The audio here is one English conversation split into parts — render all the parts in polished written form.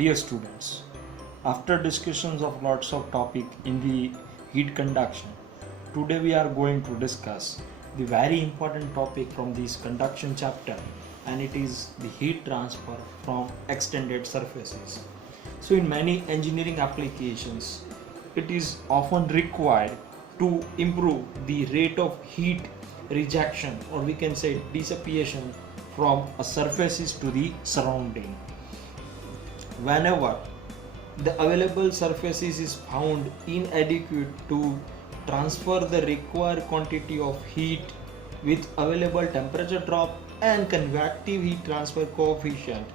Dear students, after discussions of lots of topic in the heat conduction, today we are going to discuss the very important topic from this conduction chapter, and it is the heat transfer from extended surfaces. So in many engineering applications, it is often required to improve the rate of heat rejection, or we can say dissipation from a surfaces to the surrounding. Whenever the available surfaces is found inadequate to transfer the required quantity of heat with available temperature drop and convective heat transfer coefficient,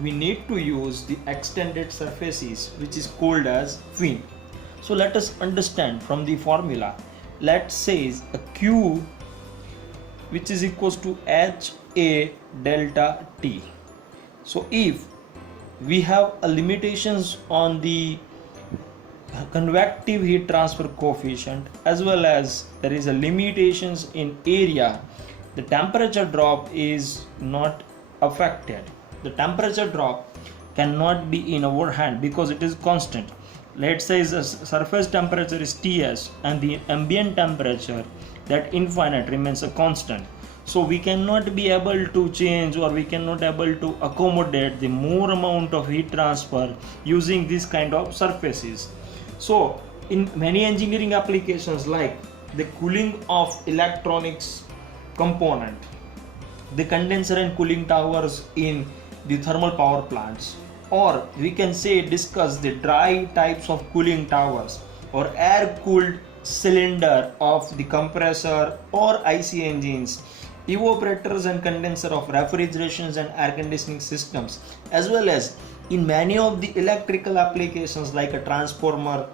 we need to use the extended surfaces, which is called as fin. So let us understand from the formula. Let's say a Q which is equals to HA delta T. So if we have a limitations on the convective heat transfer coefficient, as well as there is a limitations in area, the temperature drop is not affected. The temperature drop cannot be in our hand because it is constant. Let's say the surface temperature is Ts and the ambient temperature, that infinite, remains a constant. So we cannot be able to change, or we cannot able to accommodate the more amount of heat transfer using this kind of surfaces. So in many engineering applications like the cooling of electronics component, the condenser and cooling towers in the thermal power plants, or we can say discuss the dry types of cooling towers or air cooled cylinder of the compressor or IC engines, evaporators and condenser of refrigerations and air conditioning systems, as well as in many of the electrical applications like a transformer,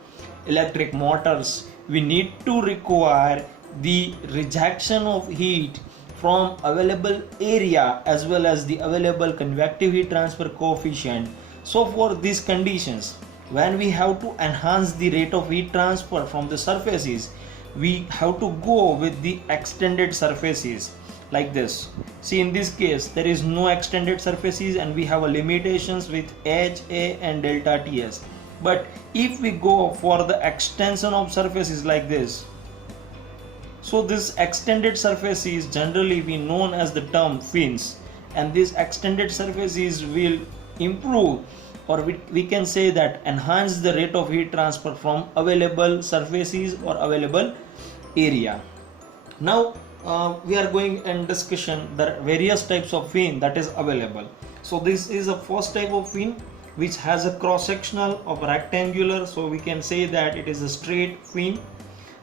electric motors, we need to require the rejection of heat from available area as well as the available convective heat transfer coefficient. So for these conditions, when we have to enhance the rate of heat transfer from the surfaces, we have to go with the extended surfaces like this. See, in this case there is no extended surfaces and we have a limitations with H, A and delta Ts. But if we go for the extension of surfaces like this, so this extended surface is generally be known as the term fins, and this extended surfaces will improve, or we can say that enhance the rate of heat transfer from available surfaces or available area. Now we are going in discussion the various types of fin that is available. So this is a first type of fin which has a cross sectional of rectangular, so we can say that it is a straight fin.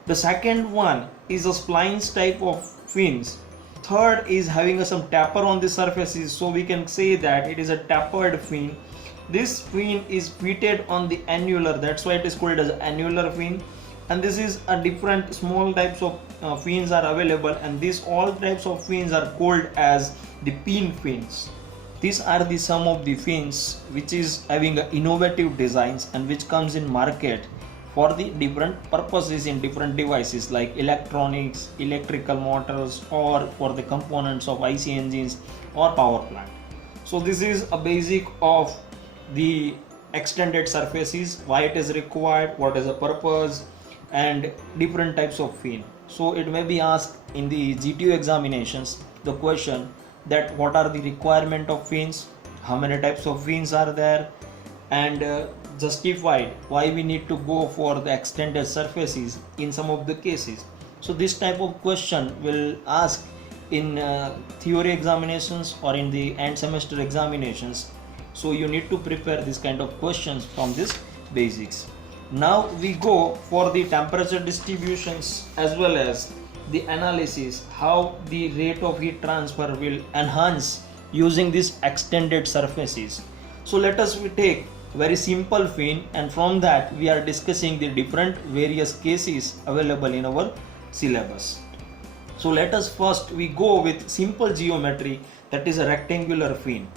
The second one is a splines type of fins. Third is having some taper on the surfaces, so we can say that it is a tapered fin. This fin is fitted on the annular, that's why it is called as annular fin. And this is a different small types of fins are available, and these all types of fins are called as the pin fins. These are the some of the fins which is having innovative designs and which comes in market for the different purposes in different devices like electronics, electrical motors, or for the components of IC engines or power plant. So this is a basic of the extended surfaces, why it is required, what is the purpose, and different types of fin. So it may be asked in the GTU examinations the question that what are the requirement of fins, how many types of fins are there, and justified why we need to go for the extended surfaces in some of the cases. So this type of question will ask in theory examinations or in the end semester examinations. So you need to prepare this kind of questions from this basics. Now we go for the temperature distributions as well as the analysis how the rate of heat transfer will enhance using these extended surfaces. So let us take very simple fin, and from that we are discussing the different various cases available in our syllabus. So let us first we go with simple geometry, that is a rectangular fin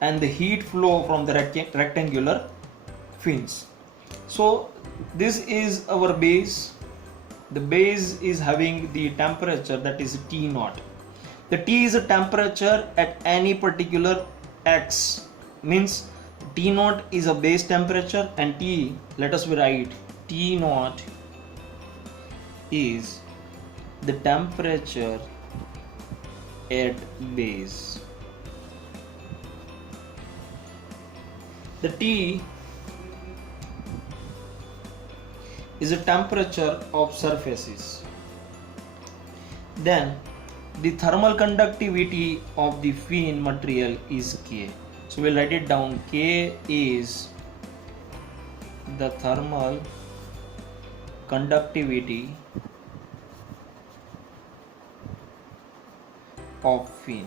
and the heat flow from the rectangular fins. So this is our base. The base is having the temperature, that is T naught. The T is a temperature at any particular X, means T naught is a base temperature, and T, let us write T naught is the temperature at base. The T is the temperature of surfaces. Then the thermal conductivity of the fin material is K. So we'll write it down. K is the thermal conductivity of fin.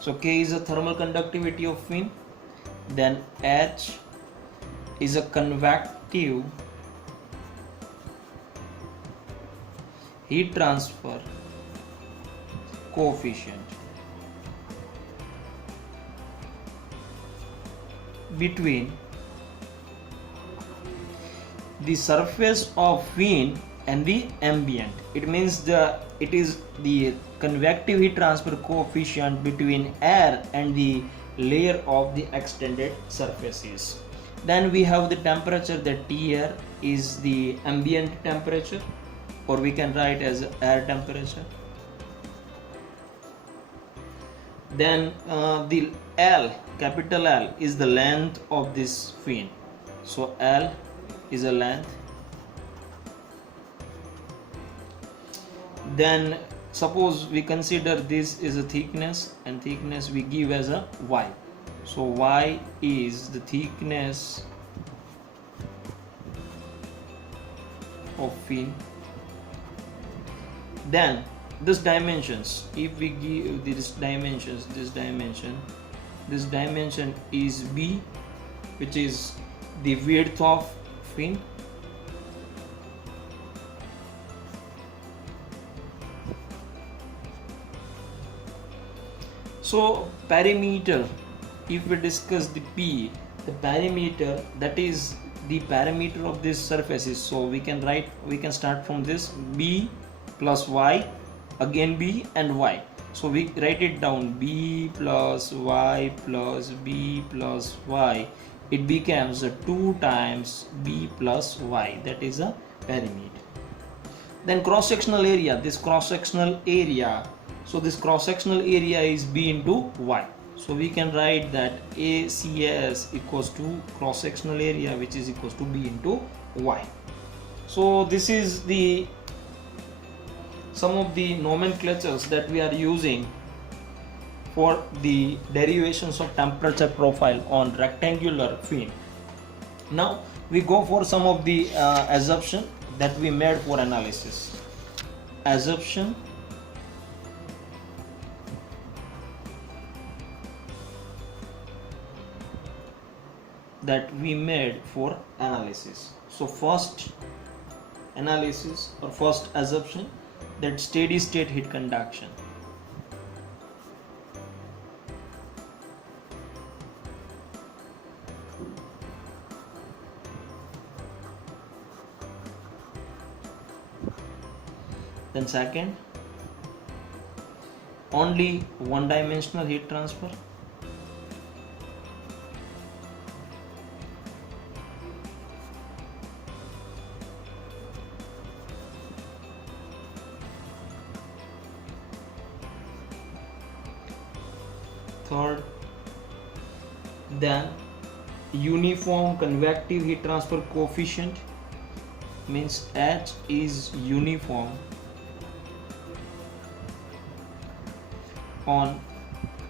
So K is the thermal conductivity of fin. Then H is a convective heat transfer coefficient between the surface of fin and the ambient. It means it is the convective heat transfer coefficient between air and the layer of the extended surfaces. Then we have the temperature, that T air is the ambient temperature, or we can write as air temperature. Then the L, capital L, is the length of this fin. So L is a length. Then suppose we consider this is a thickness, and thickness we give as a Y. So Y is the thickness of fin. Then this dimensions, if we give this dimensions, this dimension is B, which is the width of fin. So perimeter, if we discuss the P, the perimeter, that is the perimeter of this surfaces. So we can start from this B plus Y, again B and Y. So we write it down, B plus Y plus B plus Y. It becomes 2 times B plus Y, that is a perimeter. Then cross-sectional area, this cross-sectional area, so this cross-sectional area is B into Y. So we can write that ACS equals to cross-sectional area, which is equals to B into Y. So this is the some of the nomenclatures that we are using for the derivations of temperature profile on rectangular fin. Now we go for some of the assumption that we made for analysis. Assumption that we made for analysis. So first analysis or first assumption, that steady state heat conduction. Then second, only one dimensional heat transfer. Third, then uniform convective heat transfer coefficient, means H is uniform on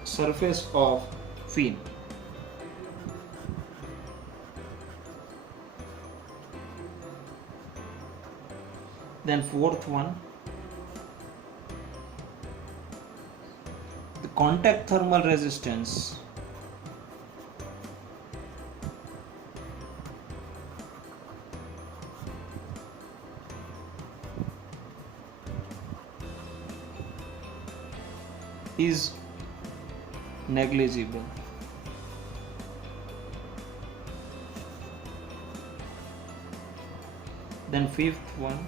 surface of fin. Then fourth one, the contact thermal resistance is negligible. Then fifth one,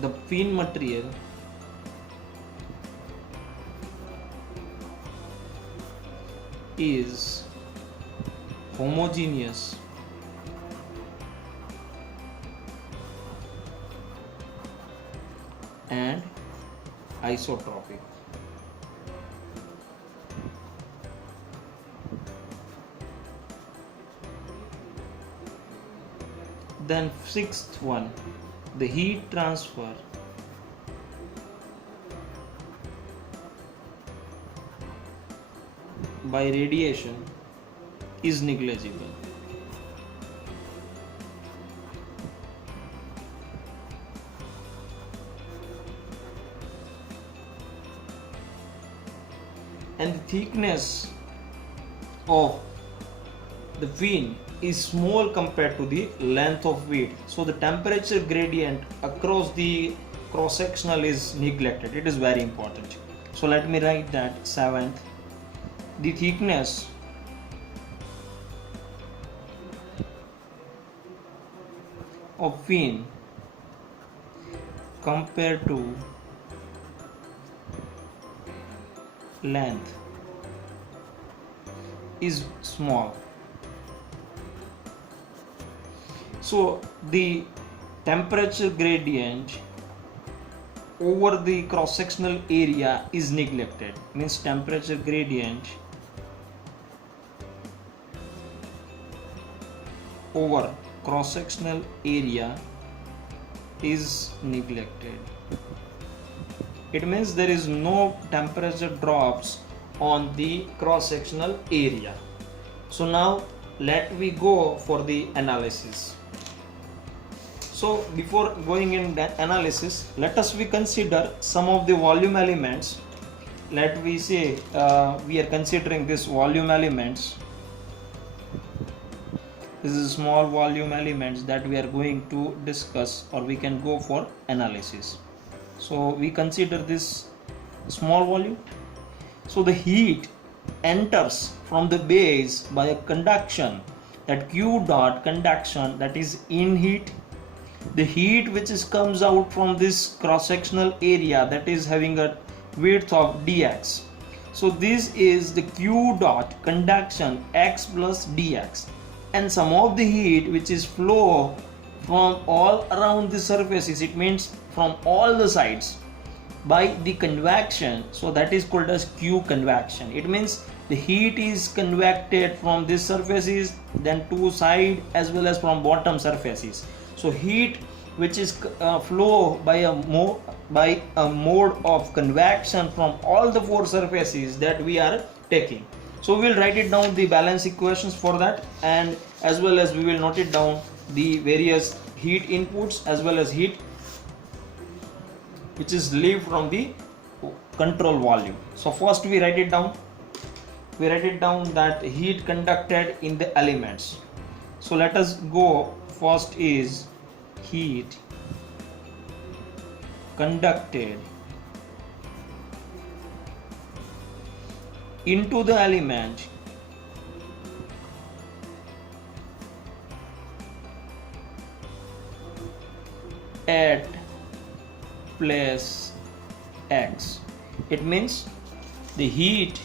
the fin material is homogeneous and isotropic. Then sixth one, the heat transfer by radiation is negligible. And the thickness of the fin is small compared to the length of weight, so the temperature gradient across the cross sectional is neglected. It is very important. So let me write that. Seventh, the thickness of fin compared to length is small. So the temperature gradient over the cross sectional area is neglected, means temperature gradient over cross sectional area is neglected. It means there is no temperature drops on the cross sectional area. So now let we go for the analysis. So before going in that analysis, let us we consider some of the volume elements. Let we say we are considering this volume elements. This is small volume elements that we are going to discuss, or we can go for analysis. So we consider this small volume. So the heat enters from the base by a conduction, that Q dot conduction, that is in heat. The heat which comes out from this cross sectional area, that is having a width of dx. So this is the Q dot conduction x plus dx, and some of the heat which is flow from all around the surfaces, it means from all the sides by the convection, so that is called as Q convection. It means the heat is convected from these surfaces, then to side as well as from bottom surfaces. So heat which is flow by a mode of convection from all the four surfaces that we are taking. So we will write it down the balance equations for that, and as well as we will note it down the various heat inputs as well as heat which is leave from the control volume. So first we write it down. We write it down that heat conducted in the elements. So let us go. First is heat conducted into the element at place X. It means the heat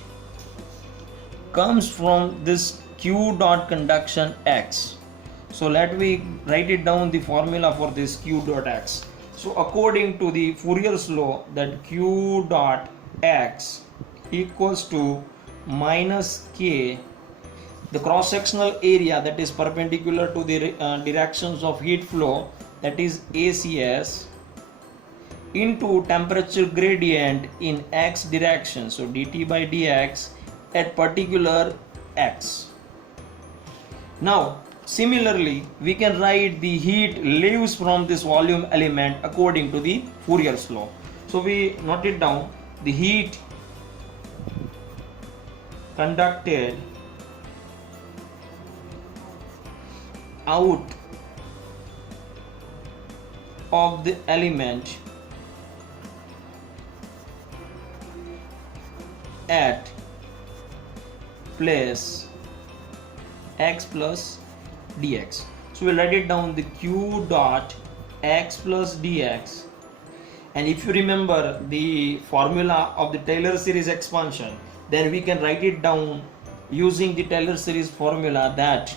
comes from this Q dot conduction X. So let me write it down, the formula for this Q dot X. So according to the Fourier's law, that Q dot X equals to minus K, the cross sectional area that is perpendicular to the directions of heat flow, that is ACS, into temperature gradient in X direction, so dt by dx at particular X. Now similarly we can write the heat leaves from this volume element according to the Fourier's law. So we note it down, the heat conducted out of the element at place X plus dx. So we'll write it down, the q dot x plus dx. And if you remember the formula of the Taylor series expansion, then we can write it down using the Taylor series formula, that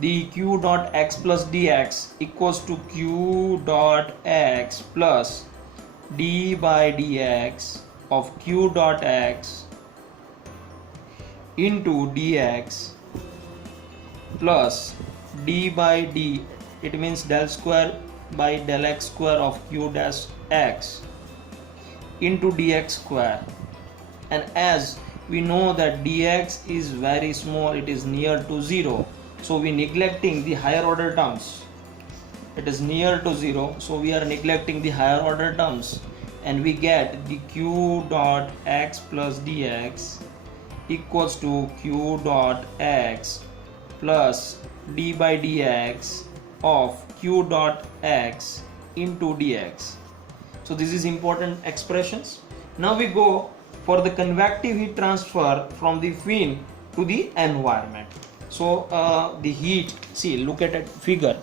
the q dot x plus dx equals to q dot x plus d by dx of q dot x into dx plus d by d, it means del square by del x square of q dash x into dx square. And as we know that dx is very small, it is near to 0, so we neglecting the higher order terms. It is near to 0, so we are neglecting the higher order terms, and we get the q dot x plus dx equals to q dot x plus d by dx of q dot x into dx. So this is important expressions. Now we go for the convective heat transfer from the fin to the environment. So the heat, see, look at that figure.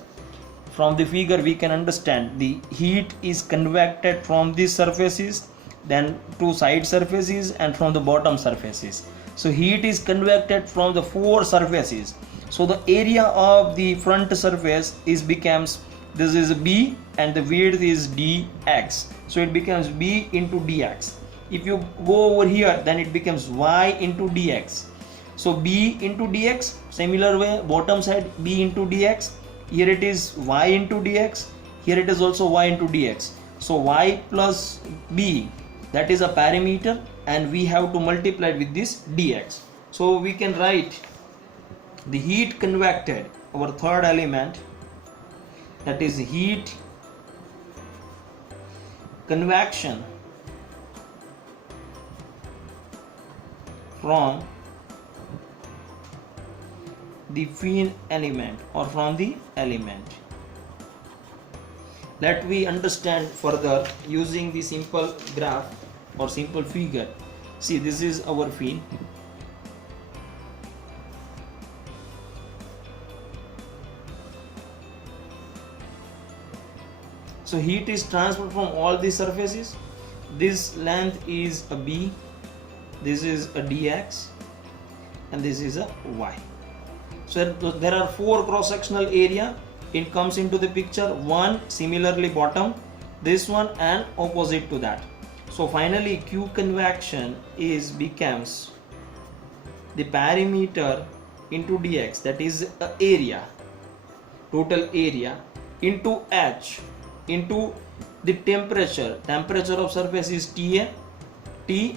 From the figure we can understand the heat is convected from these surfaces, then to side surfaces, and from the bottom surfaces. So heat is convected from the 4 surfaces. So the area of the front surface is becomes, this is b and the width is dx, so it becomes b into dx. If you go over here, then it becomes y into dx. So b into dx, similar way bottom side b into dx, here it is y into dx, here it is also y into dx. So y plus b, that is a parameter, and we have to multiply with this dx. So we can write the heat convected, our third element, that is heat convection from the fin element or from the element. Let we understand further using the simple graph or simple figure. See, this is our fin. So heat is transferred from all these surfaces. This length is a b, this is a dx, and this is a y. So there are 4 cross-sectional area. It comes into the picture. One similarly bottom, this one, and opposite to that. So finally q convection is becomes the perimeter into dx, that is area, total area, into h, into the temperature. Temperature of surface is T,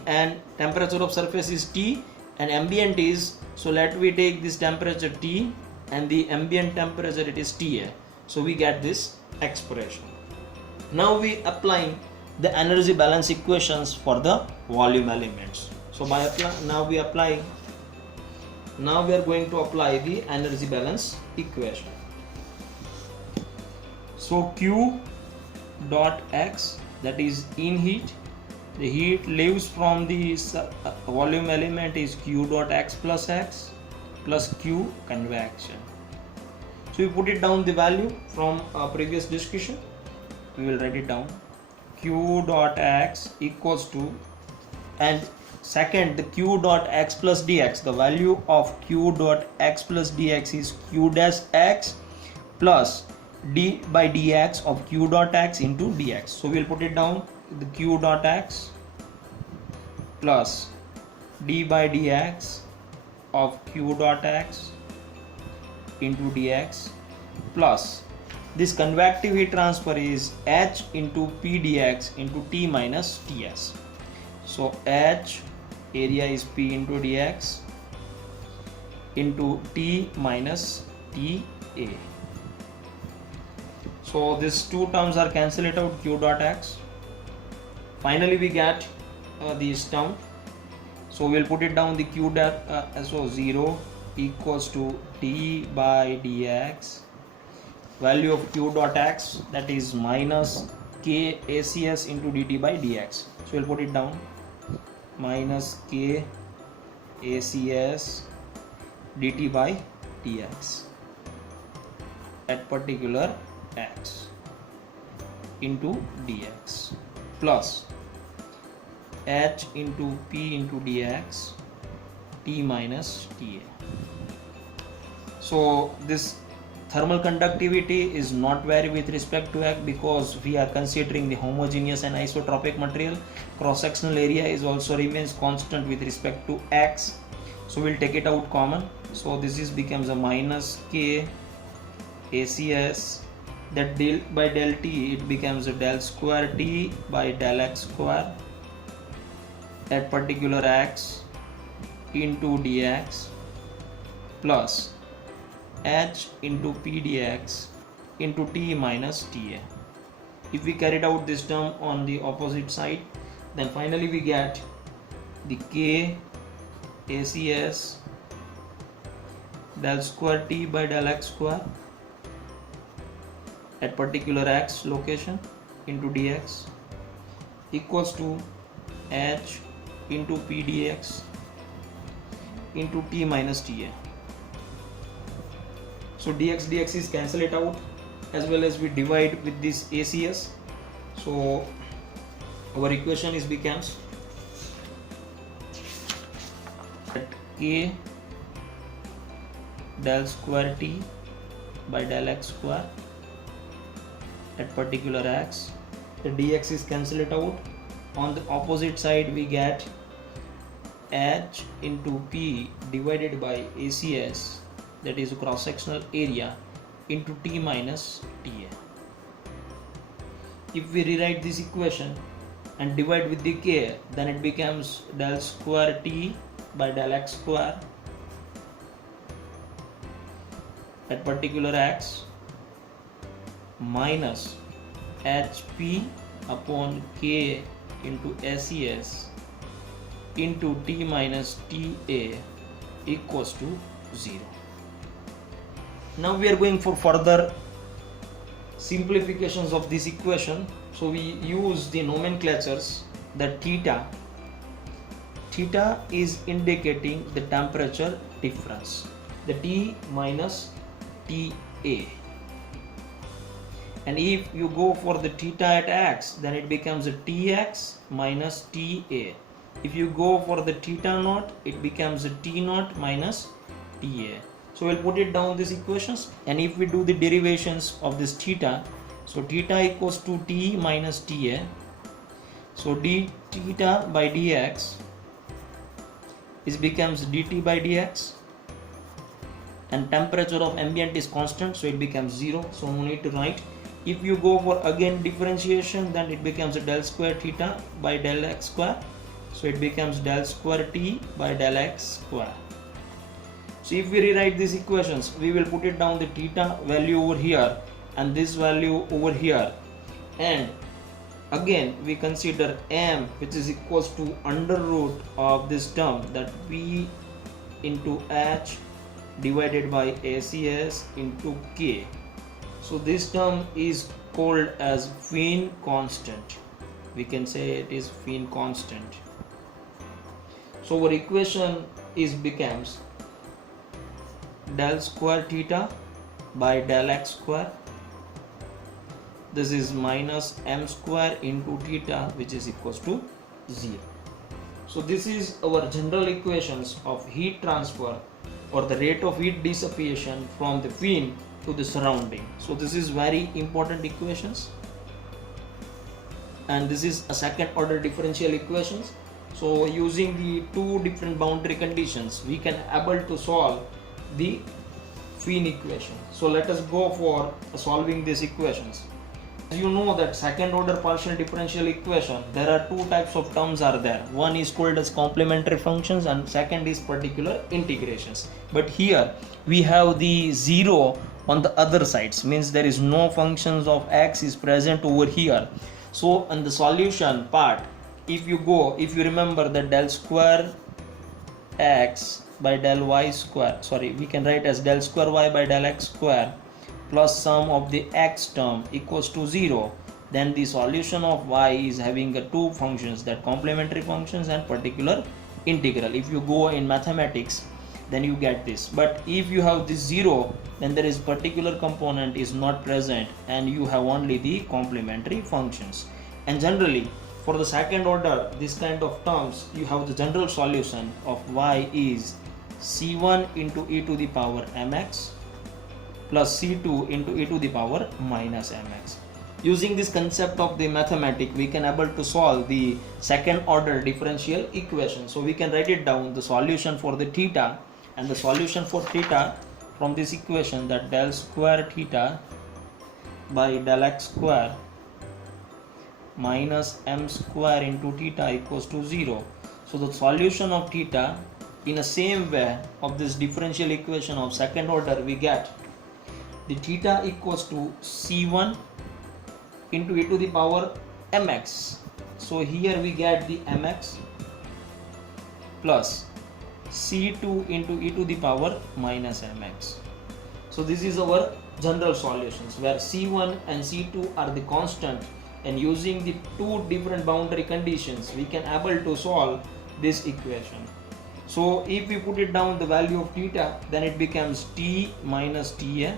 and temperature of surface is T, and ambient is, so let we take this temperature T and the ambient temperature, it is TA. So we get this expression. Now we applying the energy balance equations for the volume elements. So by now we are going to apply the energy balance equation. So Q dot x, that is in heat, the heat leaves from the volume element is q dot x plus q convection. So we put it down the value from previous discussion. We will write it down, q dot x equals to, and second, the q dot x plus dx, the value of q dot x plus dx is q dash x plus d by dx of q dot x into dx. So we'll put it down, the q dot x plus d by dx of q dot x into dx plus this convective heat transfer is h into p dx into t minus ts. So h, area is p into dx into t minus ta. So these two terms are cancelled out, q dot x. Finally we get this term. So we'll put it down, the q dot so 0 equals to d by dx, value of q dot x, that is minus k acs into dt by dx. So we'll put it down, minus k acs dt by dx. at particular x into dx plus h into p into dx t minus ta. So this thermal conductivity is not vary with respect to x because we are considering the homogeneous and isotropic material. Cross sectional area is also remains constant with respect to x, so we'll take it out common. So this is becomes a minus k ACS, that del by del t it becomes a del square t by del x square at particular x into dx plus h into p dx into t minus ta. If we carried out this term on the opposite side, then finally we get the k ACS del square t by del x square at particular x location into dx equals to h into p dx into t minus ta. So dx is cancel it out, as well as we divide with this ACS. So our equation is becomes that k del square t by del x square at particular x, the dx is cancel it out. On the opposite side we get h into p divided by ACS, that is cross sectional area, into t minus ta. If we rewrite this equation and divide with the k, then it becomes del square t by del x square at particular x minus hp upon k into ACS into t minus ta equals to 0. Now we are going for further simplifications of this equation. So we use the nomenclatures that theta is indicating the temperature difference, the T minus TA. And if you go for the theta at x, then it becomes a Tx minus Ta. If you go for the theta naught, it becomes a T naught minus Ta. So we'll put it down these equations, and if we do the derivations of this theta, so theta equals to T minus Ta. So d theta by dx is becomes dt by dx, and temperature of ambient is constant, so it becomes 0, so no need to write. If you go for again differentiation, then it becomes a del square theta by del x square, so it becomes del square t by del x square. So if we rewrite these equations, we will put it down the theta value over here and this value over here, and again we consider m, which is equals to under root of this term, that v into h divided by ACS into k. So this term is called as Fien constant. We can say it is Fien constant. So our equation is becomes del square theta by del x square. This is minus m square into theta, which is equals to 0. So this is our general equations of heat transfer or the rate of heat dissipation from the fin to the surrounding. So this is very important equations, and this is a second order differential equations. So using the two different boundary conditions, we can able to solve the Fien equation. So let us go for solving these equations. As you know that second order partial differential equation, there are two types of terms are there. One is called as complementary functions and second is particular integrations. But here we have the 0 on the other sides, means there is no functions of x is present over here. So in the solution part, if you remember that del square x by del y square, we can write as del square y by del x square plus sum of the x term equals to 0, then the solution of y is having two functions, that complementary functions and particular integral. If you go in mathematics, then you get this. But if you have this 0, then there is particular component is not present and you have only the complementary functions. And generally for the second order this kind of terms, you have the general solution of y is c1 into e to the power mx plus c2 into e to the power minus mx. Using this concept of the mathematics, we can able to solve the second order differential equation. So we can write it down, the solution for the theta, and the solution for theta from this equation, that del square theta by del x square minus m square into theta equals to 0. So the solution of theta in the same way of this differential equation of second order, we get the theta equals to c1 into e to the power mx. So here we get the mx plus c2 into e to the power minus mx. So this is our general solutions where c1 and c2 are the constant, and using the two different boundary conditions we can able to solve this equation. So if we put it down the value of theta, then it becomes t minus ta,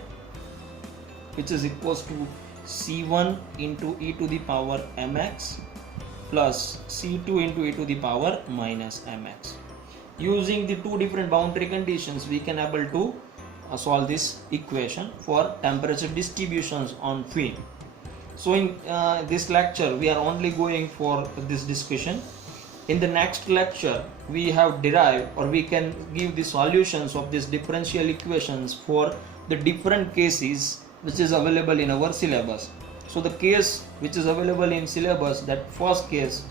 which is equals to c1 into e to the power mx plus c2 into e to the power minus mx. Using the two different boundary conditions, we can able to solve this equation for temperature distributions on fin. So in this lecture we are only going for this discussion. In the next lecture we have derived, or we can give the solutions of these differential equations for the different cases which is available in our syllabus. So the case which is available in syllabus, that first case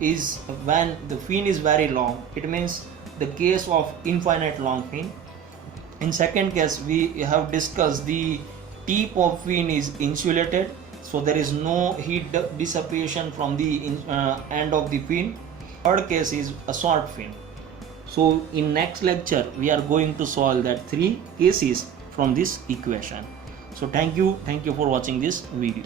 is when the fin is very long, it means the case of infinite long fin. In second case we have discussed the tip of fin is insulated, so there is no heat dissipation from the end of the fin. Third case is a short fin. So in next lecture we are going to solve that three cases from this equation. So thank you for watching this video.